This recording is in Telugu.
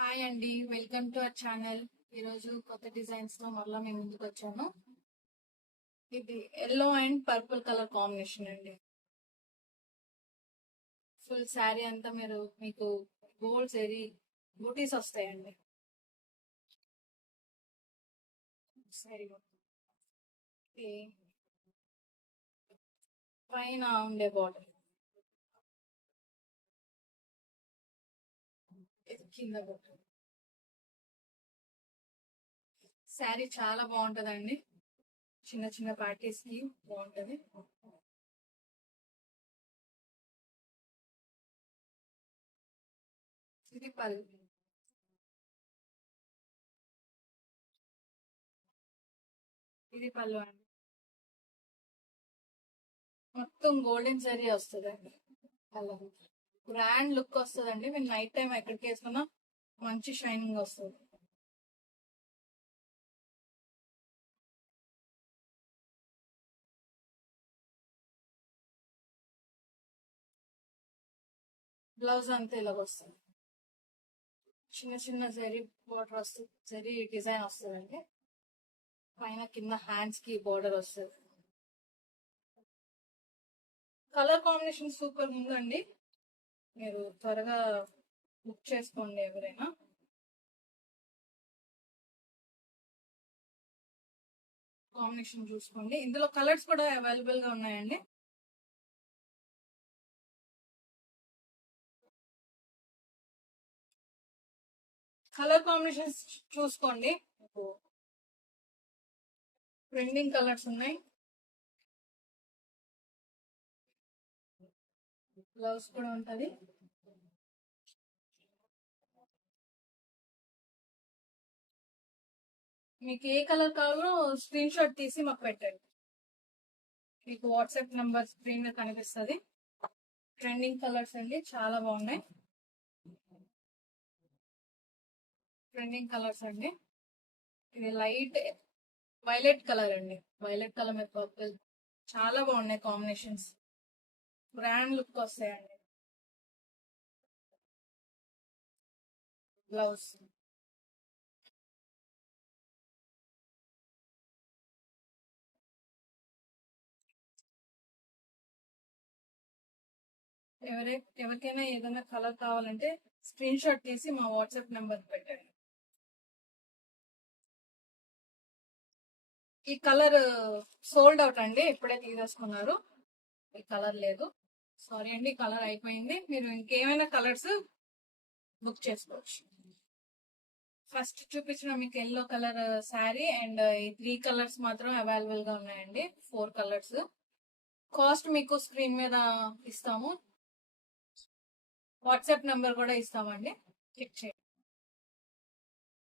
హాయ్ అండి, వెల్కమ్ టు అవర్ ఛానల్. ఈరోజు కొత్త డిజైన్స్ తో మరలా మేము ముందుకు వచ్చాను. ఇది yellow and purple colour combination అండి. ఫుల్ శారీ అంతా మీకు గోల్డ్ జరీ బూటీస్ వస్తాయండి. శారీ పైన ఉండే బార్డర్, ఇది కింద బార్డర్. శారీ చాలా బాగుంటదండి, చిన్న చిన్న పార్టీస్ కి బాగుంటది. ఇది పళ్ళు, ఇది పళ్ళు అండి. మొత్తం గోల్డెన్ జరీ వస్తుందండి. కలర్ గ్రాండ్ లుక్ వస్తుందండి. మీరు నైట్ టైం ఎక్కడికి వేసుకున్నా మంచి షైనింగ్ వస్తుంది. బ్లౌజ్ అంతా ఇలాగ వస్తుంది, చిన్న చిన్న జరీ బోర్డర్ వస్తుంది, జరీ డిజైన్ వస్తుందండి. పైన కింద హ్యాండ్స్ కి బోర్డర్ వస్తుంది. కలర్ కాంబినేషన్ సూపర్ ఉందండి. మీరు త్వరగా బుక్ చేసుకోండి ఎవరైనా. కాంబినేషన్ చూసుకోండి, ఇందులో కలర్స్ కూడా అవైలబుల్ గా ఉన్నాయండి. కలర్ కాంబినేషన్స్ చూసుకోండి, ట్రెండింగ్ కలర్స్ ఉన్నాయి. బ్లౌజ్ కూడా ఉంటది. మీకు ఏ కలర్ కావాలో స్క్రీన్ షాట్ తీసి మాకు పెట్టండి. మీకు వాట్సాప్ నంబర్ స్క్రీన్ మీద కనిపిస్తుంది. ట్రెండింగ్ కలర్స్ అండి, చాలా బాగున్నాయి. ట్రెండింగ్ కలర్స్ అండి. ఇది లైట్ వైలెట్ కలర్ అండి, వైలెట్ కలర్ మీద పర్పుల్, చాలా బాగున్నాయి కాంబినేషన్స్. గ్రాండ్ లుక్ వస్తాయండి. బ్లౌజ్ ఎవరికైనా ఏదైనా కలర్ కావాలంటే స్క్రీన్ షాట్ తీసి మా వాట్సాప్ నెంబర్ పెట్టండి. ఈ కలర్ సోల్డ్ అవుట్ అండి, ఇప్పుడే తీసేసుకున్నారు. ఈ కలర్ లేదు, సారీ అండి. ఈ కలర్ అయిపోయింది. మీరు ఇంకేమైనా కలర్స్ బుక్ చేసుకోవచ్చు. ఫస్ట్ చూపించిన మీకు ఎల్లో కలర్ శారీ అండ్ ఈ 3 కలర్స్ మాత్రం అవైలబుల్ గా ఉన్నాయండి. 4 కలర్స్. కాస్ట్ మీకు స్క్రీన్ మీద ఇస్తాము, వాట్సాప్ నెంబర్ కూడా ఇస్తామండి, చెక్ చేయండి.